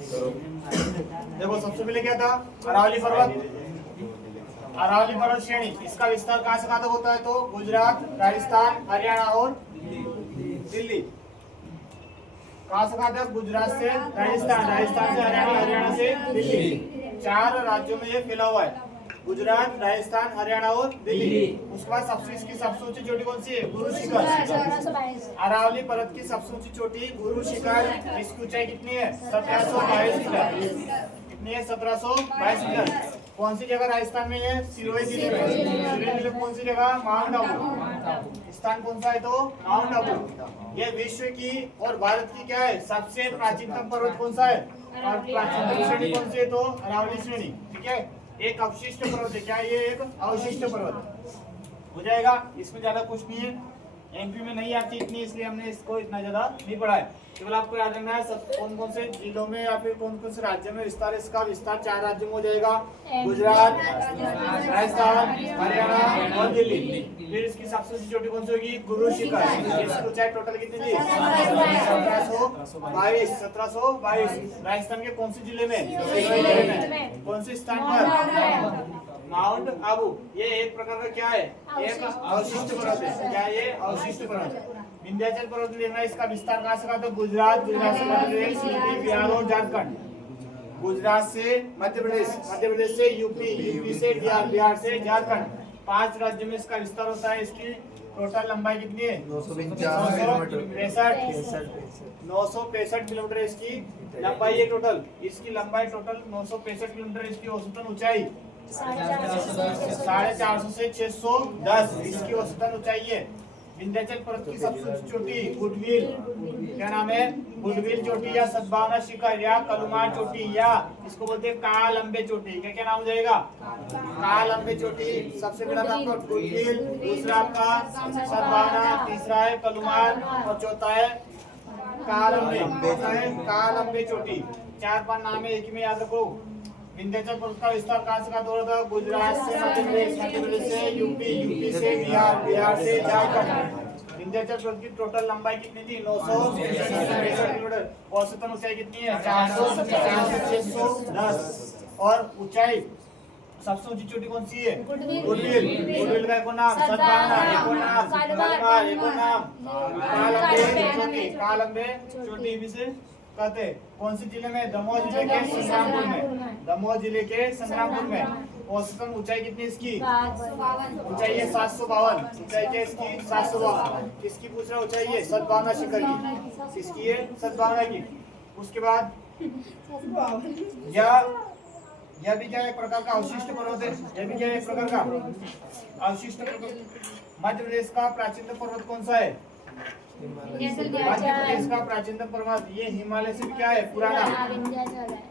देखो सबसे पहले क्या था, अरावली पर्वत। अरावली पर्वत श्रेणी, इसका विस्तार कहाँ से कहाँ तक होता है? तो गुजरात, राजस्थान, हरियाणा और दिल्ली। कहाँ से कहाँ तक? गुजरात से राजस्थान, राजस्थान से हरियाणा, हरियाणा से दिल्ली। 4 राज्यों में ये फैला हुआ है, गुजरात, राजस्थान, हरियाणा और दिल्ली। उसके बाद सबसे इसकी सबसे ऊंची चोटी कौन सी है? गुरु शिखर। अरावली पर्वत की सबसे ऊंची चोटी गुरु शिखर। इसकी ऊंचाई कितनी है? 1722 मीटर। कितनी है? 1722 मीटर। कौन सी जगह राजस्थान में है? सिरोही जिले में। सिरोही जिले कौन सी जगह? माउंट आबू। स्थान कौन सा है? तो माउंट आबू। ये विश्व की और भारत की क्या है? सबसे प्राचीनतम पर्वत कौन सा है? और प्राचीनतम श्रेणी कौन सी है? तो अरावली श्रेणी। ठीक है, एक अवशिष्ट पर्वत है। क्या ये एक अवशिष्ट पर्वत हो जाएगा? इसमें ज्यादा कुछ नहीं है, एमपी में नहीं आती इतनी, इसलिए हमने इसको इतना ज्यादा नहीं पढ़ा है। केवल आपको याद रखना है सब कौन कौन से जिलों में या फिर कौन कौन से राज्यों में विस्तार। इसका विस्तार 4 राज्यों में हो जाएगा, गुजरात, राजस्थान, हरियाणा और दिल्ली। फिर इसकी सबसे ऊंची चोटी कौन सी होगी? गुरु शिखर। इसकी ऊंचाई टोटल कितनी थी? 1722। राजस्थान के कौन से जिले में? कौन से स्थान पर? माउंट आबू। ये एक प्रकार का क्या है? एक अवशिष्ट पर्वत है। क्या ये? अवशिष्ट पर्वत। विंध्याचल पर्वत लेना, इसका विस्तार कहाँ से कहाँ तक? गुजरात, गुजरात से मध्य प्रदेश, यूपी, बिहार और झारखंड। गुजरात से मध्य प्रदेश, मध्य प्रदेश से यूपी, यूपी से बिहार, बिहार से झारखंड। 5 राज्यों में इसका विस्तार होता है। इसकी टोटल लंबाई कितनी है? 965 किलोमीटर इसकी लंबाई है टोटल। इसकी लंबाई टोटल 965 किलोमीटर। इसकी औसतन ऊंचाई 450 से 610 इसकी औसतन ऊंचाई है। विंध्याचल पर्वत की सबसे ऊंची चोटी गुडविल, क्या नाम है? गुडविल चोटी या सद्भावना शिखर या कलुमार चोटी या इसको बोलते हैं कालंबे चोटी। क्या क्या नाम हो जाएगा? कालंबे चोटी। सबसे पहला था आपका गुडविल, दूसरा आपका सद्भावना, तीसरा है कलुमार और चौथा है कालंबे। कालंबे चोटी। 4-5 नाम है, एक ही में याद रखो। विंध्याचल पर्वत का विस्तार कहाँ से कहाँ हो रहा था? गुजरात से मध्य प्रदेश, मध्य प्रदेश से यूपी, यूपी से बिहार, बिहार से झारखंड। विंध्याचल पर्वत की टोटल लंबाई कितनी थी? 965 किलोमीटर। औसतन ऊंचाई कितनी है? 450 से 610। और ऊंचाई सबसे ऊंची चोटी कौन सी है? गुडविल। गुडविल का एक नाम सद्भावना, एक नाम कलुमार, एक नाम कालंबे चोटी। कालंबे चोटी भी से कहते हैं। कौन से जिले में? दमोह जिले के संग्रामपुर में। दमोह जिले के संग्रामपुर में। औसतन ऊंचाई कितनी इसकी? ऊंचाई है 752। ऊंचाई क्या इसकी? 752। किसकी पूछ रहा? ऊंचाई है सद्भावना शिखर की। किसकी है? सद्भावना की। उसके बाद यह भी क्या एक प्रकार का अवशिष्ट पर्वत है। यह भी क्या एक प्रकार का अवशिष्ट पर्वत। मध्य प्रदेश का प्राचीनतम पर्वत कौन सा है? मध्य प्रदेश का प्राचीनतम पर्वत ये हिमालय से भी क्या है? पुराना।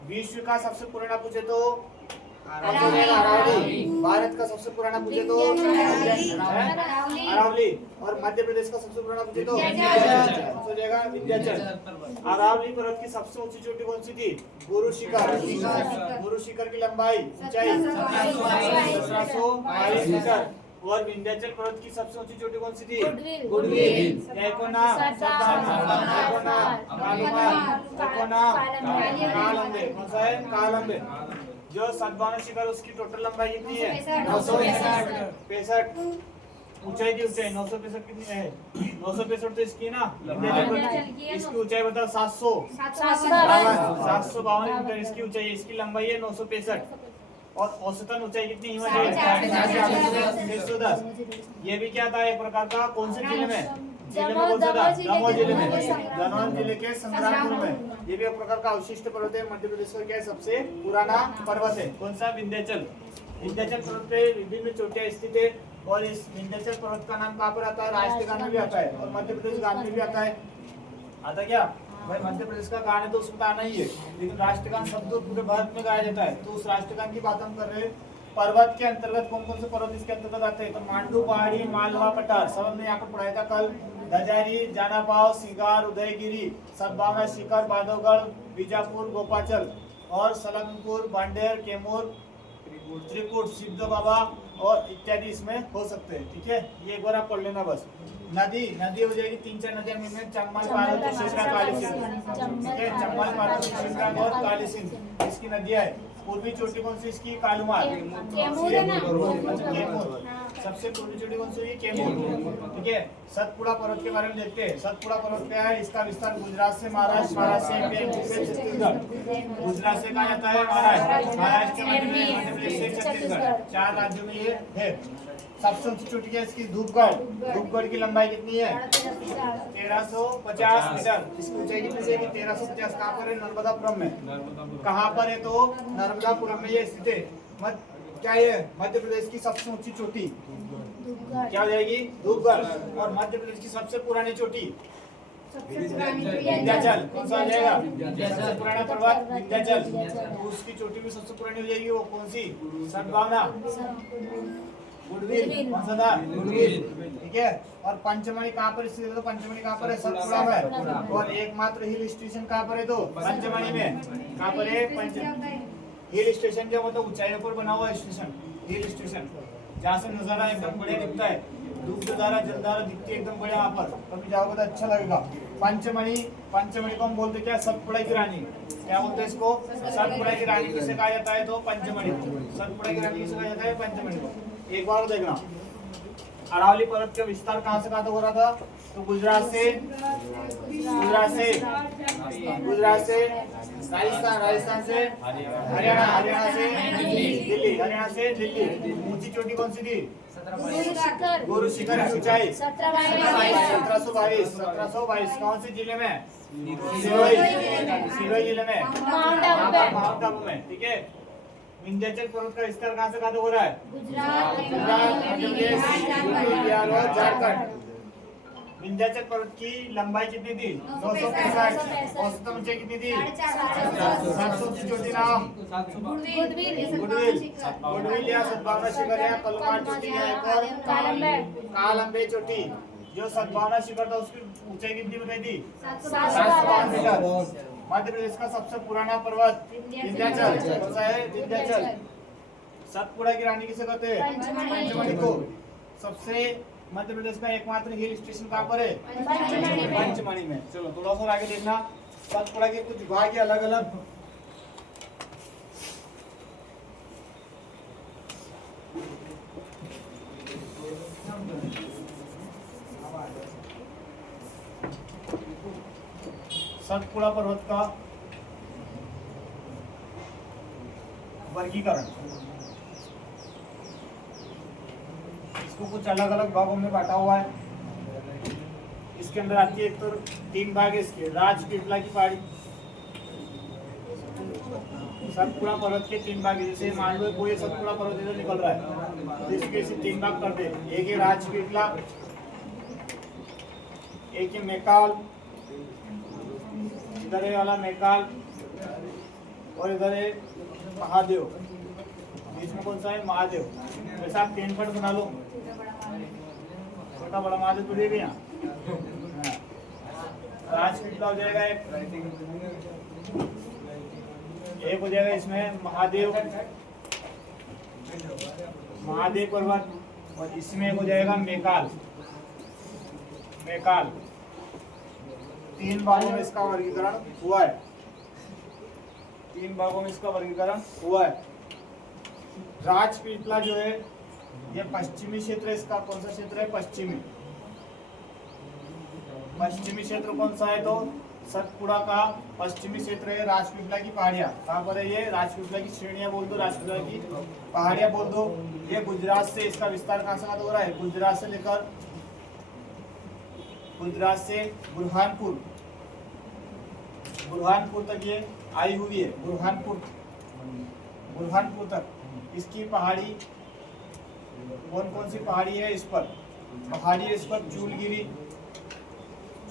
विश्व का सबसे पुराना पूछे तो अरावली। भारत का सबसे पुराना पूछे तो अरावली। और मध्य प्रदेश का सबसे पुराना पूछे तो हो जाएगा विंध्याचल। अरावली पर्वत की सबसे ऊंची चोटी कौन सी थी? गुरु शिखर। गुरु शिखर की लंबाई ऊंचाई 1722 मीटर। और विंध्याचल पर्वत की सबसे ऊंची चोटी कौन सी थी? गुडविल। कालंबे। कौन सा है? कालंबे। जो सद्भावना शिखर उसकी टोटल लंबाई कितनी है? 965। ऊंचाई की ऊंचाई 965 कितनी है? 965 तो इसकी ना इसकी ऊंचाई बताओ 752 मीटर इसकी ऊंचाई। इसकी लंबाई है 965 और औसतन ऊंचाई कितनी हिमालय? 610। ये भी क्या था? एक प्रकार का कौन से जिले में? जिले में कौन सा था? दमोह जिले में। दमोह जिले के संग्रामपुर में। ये भी एक प्रकार का अवशिष्ट पर्वत है। मध्य प्रदेश का क्या है? सबसे पुराना पर्वत है। कौन सा? विंध्याचल। विंध्याचल पर्वत पे विभिन्न चोटियां स्थित है। और इस विंध्याचल पर्वत का नाम कहाँ पर आता है? राष्ट्रगान में भी आता है और मध्य प्रदेश गान में भी आता है। आता क्या भाई? मध्य प्रदेश का गान है तो उसमें आना ही है, लेकिन राष्ट्रगान शब्द पूरे भारत में गाया जाता है। तो उस राष्ट्रगान की बात हम कर रहे हैं। पर्वत के अंतर्गत कौन कौन से पर्वत इसके अंतर्गत आते हैं? तो मांडू पहाड़ी, मालवा पठार, सब हमने यहाँ पर पढ़ाया था कल। धजारी, जानापाव, सिगार, उदयगिरी, सद्भावना शिखर, बांधवगढ़, बीजापुर, गोपाचल और सलंगपुर, बांडेर, कैमूर, त्रिकुट, सिद्ध बाबा और इत्यादि इसमें हो सकते हैं। ठीक है, ये एक बार आप पढ़ लेना बस। नदी नदी हो जाएगी 3-4 नदियां मिलकर चंबल, पार्वती, शिप्रा, काली सिंध। ठीक है, चंबल, पार्वती, शिप्रा और काली सिंध इसकी नदियां है। पूर्वी चोटी कौन सी इसकी? कालूमार। कैमूर है ना? अच्छा, कैमूर। सबसे पूर्वी चोटी कौन सी है? कैमूर। ठीक है, सतपुड़ा पर्वत के बारे में देखते हैं। सतपुड़ा पर्वत क्या है? इसका विस्तार गुजरात से महाराष्ट्र, महाराष्ट्र से एमपी, एमपी से छत्तीसगढ़। गुजरात से कहाँ जाता है? महाराष्ट्र, महाराष्ट्र से मध्य प्रदेश से छत्तीसगढ़। 4 राज्यों में ये है। सबसे ऊंची चोटी है इसकी धूपगढ़। धूपगढ़ की लंबाई कितनी है? 1350 मीटर। इसकी ऊंचाई कितनी है? 1350। कहाँ पर है? नर्मदापुरम में। कहाँ पर है? तो नर्मदापुरम में ये स्थित है। क्या है? मध्य प्रदेश की सबसे ऊंची चोटी क्या हो जाएगी? धूपगढ़। और मध्य प्रदेश की सबसे पुरानी चोटी विंध्याचल। कौन सा हो जाएगा? सबसे पुराना पर्वत विंध्याचल। उसकी चोटी भी सबसे पुरानी हो जाएगी। वो कौन सी? सद्भावना, गुडविल। कौन सा था? गुडविल। ठीक है, और पंचमढ़ी कहाँ पर स्थित है? तो पंचमढ़ी कहाँ पर है? सतपुड़ा में। और एकमात्र हिल स्टेशन कहाँ पर है? तो पंचमढ़ी में। कहाँ पर है? हिल स्टेशन जो मतलब ऊंचाइयों पर बना हुआ स्टेशन, हिल स्टेशन, जहाँ से नजारा एकदम बढ़िया दिखता है। दूरधारा जलधारा दिखती है एकदम बढ़िया। वहाँ पर कभी जाओगे तो अच्छा लगेगा। पंचमढ़ी, पंचमढ़ी को हम बोलते क्या? सतपुड़ा की रानी। क्या बोलते हैं इसको? सतपुड़ा की रानी किसे कहा जाता है? तो पंचमढ़ी को। सतपुड़ा की रानी किसे कहा जाता है? पंचमढ़ी को। एक बार देखना, अरावली पर्वत का विस्तार कहाँ से कहाँ तक हो रहा था? तो गुजरात से राजस्थान, राजस्थान से हरियाणा, हरियाणा से दिल्ली, हरियाणा से दिल्ली। ऊंची चोटी कौन सी थी? गुरु शिखर की ऊंचाई 1722। कौन से जिले में? सिरोही जिले में, माउंट आबू में। ठीक है, विंध्याचल पर्वत का विस्तार कहाँ से कहाँ तक हो रहा है? गुजरात, मध्य प्रदेश, बिहार और झारखंड। विंध्याचल पर्वत की लंबाई कितनी थी? 965। औसतन ऊंचाई कितनी थी? 700 चोटी नाम? गुडविल या सद्भावना शिखर या कलमार चोटी या एक और कालंबे चोटी। जो सद्भावना शिखर था उसकी ऊंचाई कितनी बताई थी? 752 मीटर। मध्य प्रदेश का सबसे पुराना पर्वत विंध्याचल। कौन सा है? विंध्याचल। सतपुड़ा की रानी किसे कहते हैं? पंचमढ़ी को। सबसे मध्य प्रदेश का एकमात्र हिल स्टेशन कहाँ पर है? पंचमढ़ी में। चलो थोड़ा सा आगे देखना, सतपुड़ा के कुछ विभाग है अलग अलग। सतपुड़ा पर्वत का वर्गीकरण, इसको कुछ अलग अलग भागों में बांटा हुआ है। इसके अंदर आती है एक तो 3 भाग है इसके। राजपीपला की पहाड़ी, सतपुड़ा पर्वत के 3 भाग है। जैसे मान लो कोई सतपुड़ा पर्वत इधर निकल रहा है तो इसके इसे 3 भाग कर दे। एक है राजपीपला, एक है मैकाल, इधर है वाला मैकाल, और इधर है महादेव। बीच में कौन सा है? महादेव। जैसे आप 3 फट बना लो, छोटा बड़ा महादेव तो देगा यहाँ। राजपीपला हो जाएगा एक हो जाएगा इसमें महादेव पर्वत, और इसमें एक हो जाएगा मैकाल। 3 भागों में इसका वर्गीकरण हुआ है। 3 भागों में इसका वर्गीकरण हुआ है। राजपीपला जो है ये पश्चिमी क्षेत्र है इसका। कौन सा क्षेत्र है? पश्चिमी। पश्चिमी क्षेत्र कौन सा है? तो सतपुड़ा का पश्चिमी क्षेत्र है। राजपीपला की पहाड़ियाँ कहाँ पर है? ये राजपीपला की श्रेणियां बोल दो, राजपीपला की पहाड़ियाँ बोल दो। ये गुजरात से इसका विस्तार कहाँ से कहाँ हो रहा है? गुजरात से लेकर बुरहानपुर तक ये आई हुई है। बुरहानपुर तक इसकी पहाड़ी, कौन कौन सी पहाड़ी है इस पर? पहाड़ी है इस पर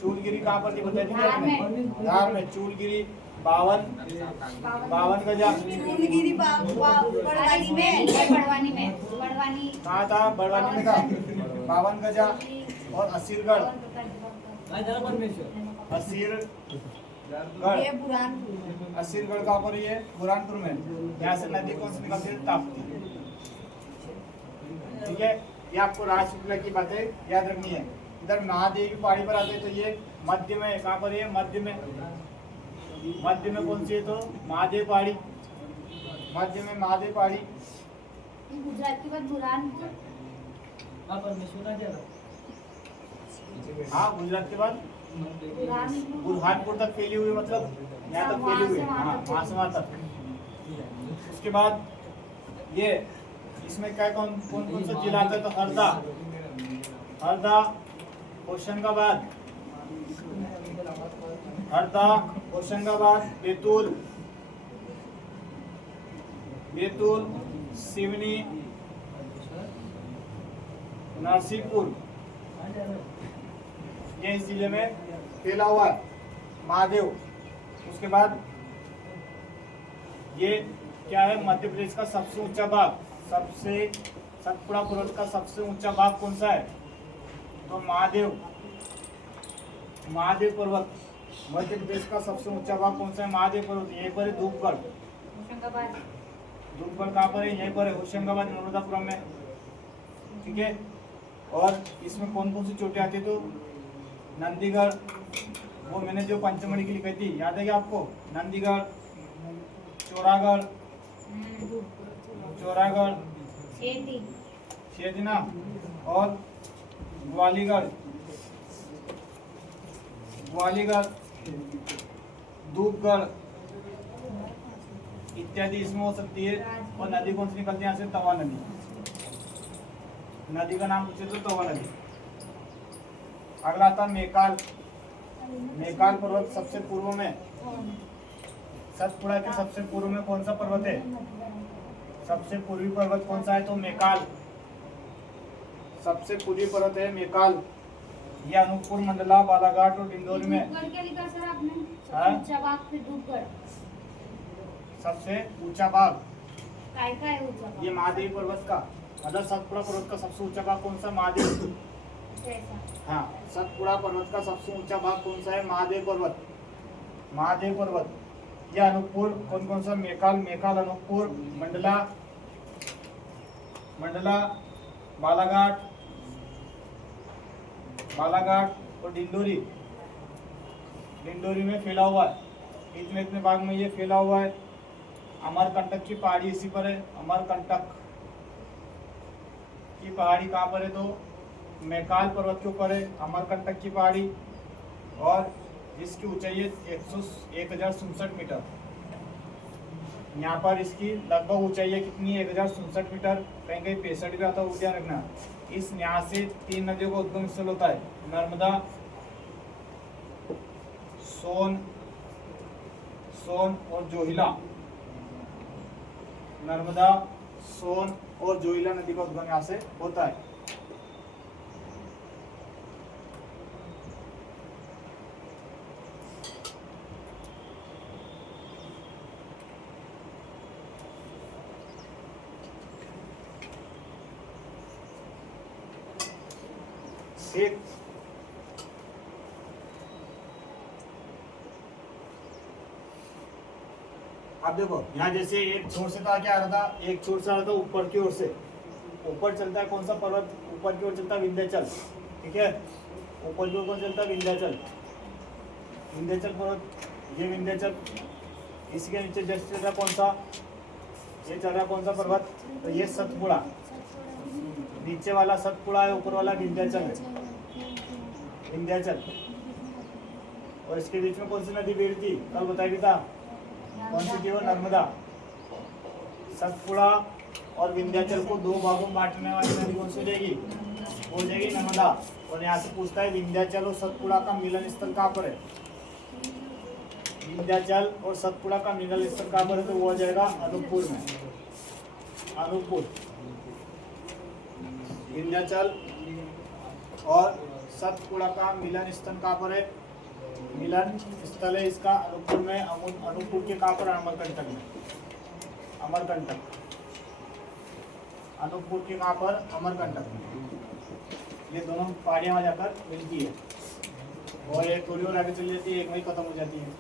चूलगिरी कहाँ पर थी बताई थी आपने? धार में। चूलगिरी 52 गजा। कहाँ था? बड़वानी में था। 52 गजा। और असीरगढ़ कहाँ पर है? बुरहानपुर में। यहाँ से नदी कौन सी निकलती है? ताप्ती। ठीक है, ये आपको राजपीपला की बातें याद रखनी है। इधर महादेव की पहाड़ी पर आते हैं तो ये मध्य में, कहाँ पर है? मध्य में। मध्य में कौन सी है? तो महादेव पहाड़ी। मध्य में महादेव पहाड़ी। गुजरात के बाद बुरहानपुर। हाँ, गुजरात के बाद बुरहानपुर तक फैली हुई, मतलब यहाँ तक फैली हुई है। हाँ, वहाँ से वहाँ तक। उसके बाद ये इसमें क्या कौन कौन सा जिला आता है? तो हरदा, हरदा, होशंगाबाद, हरदा, होशंगाबाद, बैतूल, बैतूल, सिवनी, नरसिंहपुर, ये इस जिले में फैला हुआ है महादेव। उसके बाद ये क्या है? मध्य प्रदेश का सबसे ऊंचा भाग, सबसे सतपुड़ा पर्वत का सबसे ऊंचा भाग कौन सा है? तो महादेव, महादेव पर्वत। मध्य प्रदेश का सबसे ऊंचा भाग कौन सा है? महादेव पर्वत। यहीं पर है धूपगढ़। धूपगढ़ कहाँ पर है? यहीं पर है, होशंगाबाद, नर्मदापुरम में। ठीक है। और इसमें कौन कौन सी चोटी आती है? तो नंदीगढ़, वो मैंने जो पंचमढ़ी की लिखी थी, याद है क्या आपको? नंदीगढ़, चौरागढ़, चौरागढ़, शेदी ना, और ग्वालीगढ़, ग्वालीगढ़, धूपगढ़ इत्यादि इसमें हो सकती है। और नदी कौन सी निकलती है यहाँ से? तवा नदी। नदी का नाम पूछे तो तवा नदी। अगला आता मेकाल। मेकाल पर्वत सबसे पूर्व में, सतपुड़ा के सबसे पूर्व में कौन सा पर्वत है? सबसे पूर्वी पर्वत कौन सा है? तो मेकाल। सबसे पूर्वी पर्वत है मेकाल। ये अनूपपुर, मंडला, बालाघाट और डिंडोरी में। क्या लिखा सर आपने? हाँ? ऊंचा भाग फिर धूपगढ़। सबसे ऊंचा भाग काय का है ऊंचा भाग? ये महादेव पर्वत का, मतलब सतपुड़ा पर्वत का सबसे ऊंचा भाग कौन सा? महादेव। कैसा? हाँ, सतपुड़ा पर्वत का सबसे ऊंचा भाग कौन सा है? महादेव पर्वत। महादेव पर्वत। यह अनूपपुर, कौन कौन सा? मेकाल, मेकाल, अनूपपुर, मंडला, मंडला, बालाघाट, बालाघाट और डिंडोरी, डिंडोरी में फैला हुआ है। इतने इतने भाग में ये फैला हुआ है। अमरकंटक की पहाड़ी इसी पर है। अमरकंटक की पहाड़ी कहाँ पर है? तो मेकाल पर्वत के ऊपर है अमरकंटक की पहाड़ी। और इसकी ऊंचाई है 1067 मीटर। यहाँ पर इसकी लगभग ऊंचाई है कितनी? 1067 मीटर। कहीं कहीं 65 भी आता है, वो ध्यान रखना। इस यहाँ से 3 नदियों का उद्गम स्थल होता है, नर्मदा, सोन, सोन और जोहिला। नर्मदा, सोन और जोहिला नदी का उद्गम यहाँ से होता है। एक अब देखो यहाँ जैसे एक छोर से तो आगे आ रहा था, एक छोर से आ रहा था ऊपर की ओर से। ऊपर चलता है कौन सा पर्वत? ऊपर की ओर चलता है विंध्याचल। ठीक है, ऊपर की ओर कौन चलता है? विंध्याचल। विंध्याचल पर्वत, ये विंध्याचल। इसके नीचे जस्ट चल रहा कौन सा? ये चल रहा कौन सा पर्वत? तो ये सतपुड़ा। नीचे वाला सतपुड़ा है, ऊपर वाला विंध्याचल है, विंध्याचल। और इसके बीच में कौन सी नदी बह रही थी? कल बताई भी था, कौन सी थी वो? नर्मदा। सतपुड़ा और विंध्याचल को 2 भागों में बांटने वाली नदी कौन सी रहेगी? हो जाएगी नर्मदा। और यहाँ से पूछता है विंध्याचल और सतपुड़ा का मिलन स्थल कहाँ पर है? विंध्याचल और सतपुड़ा का मिलन स्थल कहाँ पर है? तो वो हो जाएगा अनूपपुर में। अनूपपुर, विंध्याचल और सतपुड़ा का मिलन स्थल कहाँ पर है? मिलन स्थल है इसका अनूपपुर में। अनूपपुर के कहाँ पर? अमरकंटक में। अमरकंटक, अनूपपुर के कहाँ पर? अमरकंटक में। ये दोनों पहाड़ियाँ वहाँ जाकर मिलती है और एक थोड़ी और आगे चली जाती है, एक वहीं खत्म हो जाती है।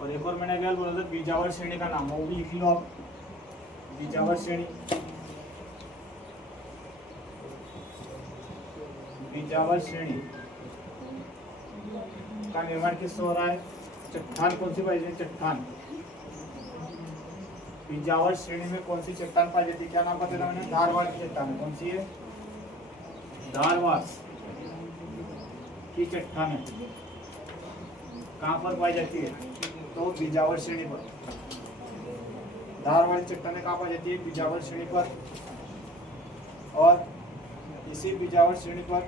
और एक और मैंने क्या बोला था, बीजावर श्रेणी का नाम, वो भी लिख लो आप। बीजावर श्रेणी। बीजावर श्रेणी का निर्माण किससे हो रहा है? चट्टान कौन सी पाई जाती है? चट्टान। बीजावर श्रेणी में कौन सी चट्टान पाई जाती है? क्या नाम बताया मैंने? धारवाड़ की चट्टान। कौन सी है? धारवाड़ की चट्टान है। कहाँ पर पाई जाती है? तो बीजावर श्रेणी पर। धारवाड़ चट्टानें कहाँ पाई जाती है? बीजावर श्रेणी पर। और इसी बीजावर श्रेणी पर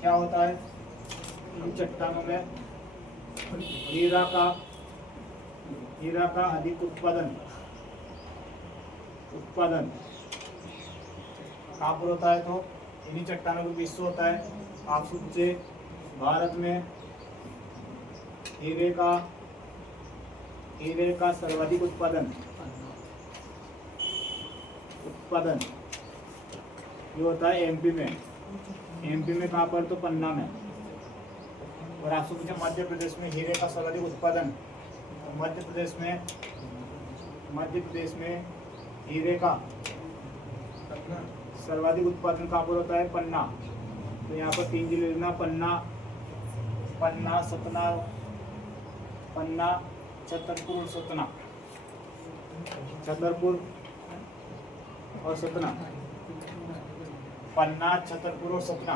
क्या होता है? इन चट्टानों में हीरा का अधिक उत्पादन कहाँ पर होता है? तो इन्हीं चट्टानों के बीच से होता है। आप सोचिए, भारत में हीरे का सर्वाधिक उत्पादन ये होता है एमपी में। एमपी में कहाँ पर? तो पन्ना में। और आपसे पूछे मध्य प्रदेश में हीरे का सर्वाधिक उत्पादन। तो मध्य प्रदेश में हीरे का सर्वाधिक उत्पादन कहाँ पर होता है? पन्ना। तो यहाँ पर 3 जिले लेना, पन्ना, छतरपुर और सतना। छतरपुर और सतना। पन्ना, छतरपुर और सतना।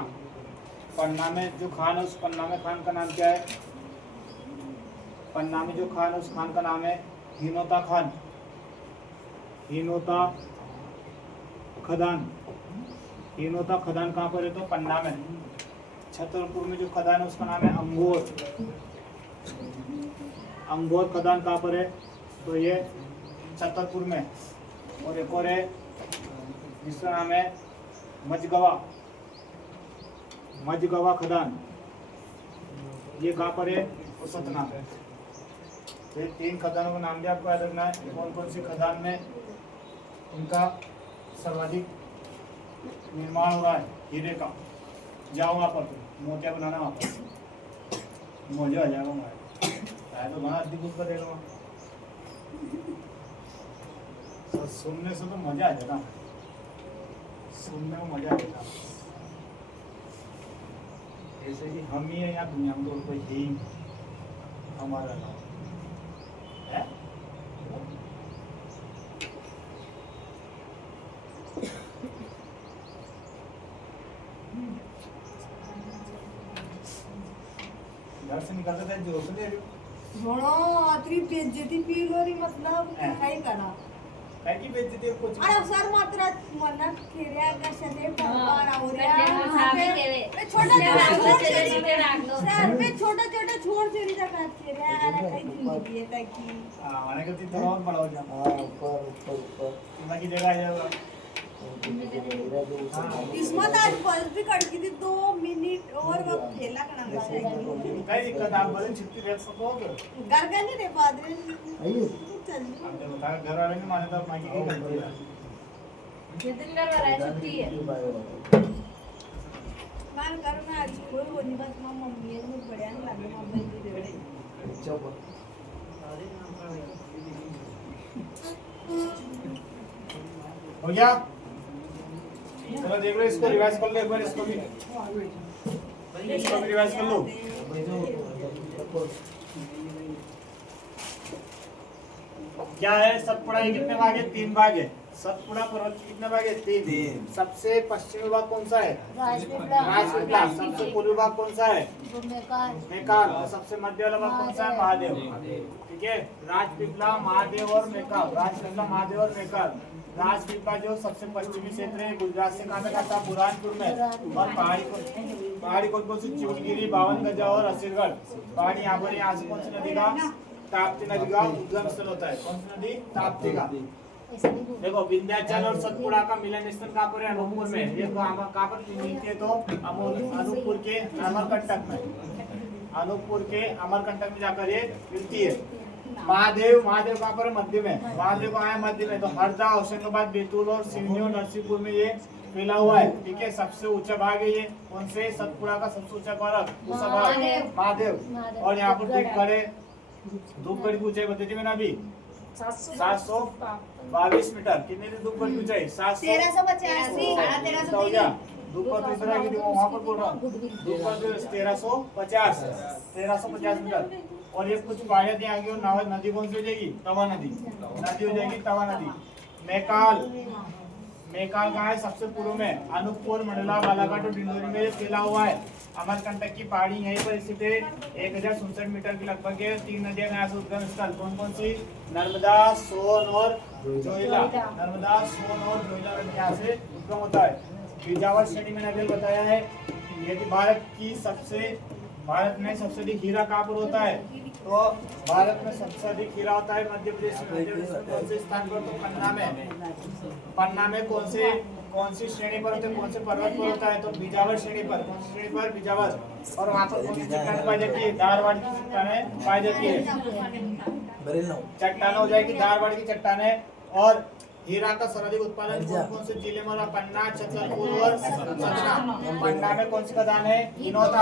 पन्ना में जो खान है उस पन्ना में खान का नाम क्या है? पन्ना में जो खान है उस खान का नाम है हिनोता खान। हिनोता खदान कहाँ पर है? तो पन्ना में। छतरपुर में जो खदान है उसका नाम है अंगोर खदान कहाँ पर है? तो ये छतरपुर में। और एक और है जिसका नाम है मझगवा खदान। ये कहाँ पर है? तो सतना पे। तो ये 3 खदानों का नाम भी आपको याद रखना है। कौन कौन सी खदान में उनका सर्वाधिक निर्माण हो रहा है हीरे का। जाओ वहाँ पर, मोतिया बनाना वहाँ पर, मौजा आ जाएगा हमारे। तो बना अधिक उसका दे लूँगा। सुनने से तो मजा आ जाएगा, सुनने में मजा आ जाएगा। ऐसे कि हम ही है यहाँ दुनिया में, तो कोई है ही हमारा नाम है। घर से निकलते थे जोर से दे रही घणो आतरी बेइज्जती फील हो रही, मतलब काय करा काय की बेइज्जती कुछ अरे सर मात्र मनात खेऱ्या कशाने पवार आवऱ्या छोटा छोटा छोड़ चली जातात खेऱ्या अरे काही जिंदगी आहे की माने के ती थोड़ा और बड़ा हो जा। हां ऊपर बाकी जगह आ जाएगा। इसमें आज बस भी कड़की थी 2 मिनट और वो खेला करना चाहिए। काय दिक्कत आप बड़ी छुट्टी रख सकोगे? घर का नहीं रे पादरे चल हमने बताया घर वाले ने माने तो मायके की करती है। जितन घर वाला छुट्टी है। मान करना आज कोई वो नहीं, बस मम्मी है मुझे बढ़िया नहीं लगे मम्मी की दे हो गया। चलो देख लो, इसको रिवाइज कर लो एक बार। इसको भी रिवाइज कर लो। क्या है? सतपुड़ा के कितने भाग है? 3 भाग है। सतपुड़ा पर्वत के कितने भाग है? 3। सबसे पश्चिमी भाग कौन सा है? राजपीपला। सबसे पूर्वी भाग कौन सा है? मेकाल। और सबसे मध्य वाला भाग कौन सा है? महादेव। ठीक है, राजपीपला, महादेव और मेकाल। राजपीपला, महादेव और मेकाल। राजपीपला जो सबसे पश्चिमी क्षेत्र है, गुजरात से कहाँ तक आता है? बुरहानपुर में। और पहाड़ी कौन सी? चिमनगिरी, 52 गजा और असीरगढ़। पहाड़ी यहाँ पर। यहाँ से कौन सी नदी का? ताप्ती नदी का उद्गम स्थल होता है। कौन सी नदी? ताप्ती का। देखो, विंध्याचल और सतपुड़ा का मिलन स्थल कहाँ पर है? अनूपपुर में। ये कहाँ पर मिलती है? तो अनूपपुर के अमरकंटक में। अनूपपुर के अमरकंटक में जाकर ये मिलती है। महादेव कहाँ पर है? मध्य में। महादेव कहाँ है? मध्य में। तो हरदा, होशंगाबाद, बैतूल और सिवनी और नरसिंहपुर में ये फैला हुआ है। ठीक है, सबसे ऊंचा भाग है ये। कौन से? सतपुड़ा का सबसे ऊंचा भाग महादेव। और यहाँ पर धूपगढ़ की ऊंचाई बताई थी मैंने अभी। 722 मीटर कितने दिन दुख बढ़ती ऊंचाई 1385 हो गया दुख पर तीसरा की वहां पर बोल रहा हूँ दुख पर 1350 मीटर और ये कुछ पहाड़ियां दी आगे और नदी कौन सी हो जाएगी तवा नदी हो जाएगी तवा नदी मैकाल कहाँ है सबसे पूर्व में अनूपपुर मंडला बालाघाट और डिंडोरी में फैला हुआ है अमरकंटक की पहाड़ी यहीं पर स्थित है 1067 मीटर के लगभग है 3 नदियां यहाँ से उद्गम स्थल कौन कौन सी नर्मदा सोन और जोइला नर्मदा सोन और जोइला नदी यहाँ से उद्गम होता है बीजावर श्रेणी में नदी बताया है यदि भारत में सबसे अधिक हीरा कहाँ पर होता है तो भारत में सबसे अधिक हीरा होता है मध्य प्रदेश में कौन से स्थान पर तो पन्ना में कौन सी श्रेणी पर होते हैं कौन से पर्वत पर होता है तो बीजावर श्रेणी पर कौन सी श्रेणी पर बीजावर और वहाँ पर कौन सी चट्टान पाई जाती है धारवाड़ की चट्टानें पाई जाती है चट्टान हो जाएगी धारवाड़ की चट्टानें और हीरा का सर्वाधिक उत्पादन कौन से जिले में पन्ना छतरपुर और सतना पन्ना में कौन सी खदान है इनोता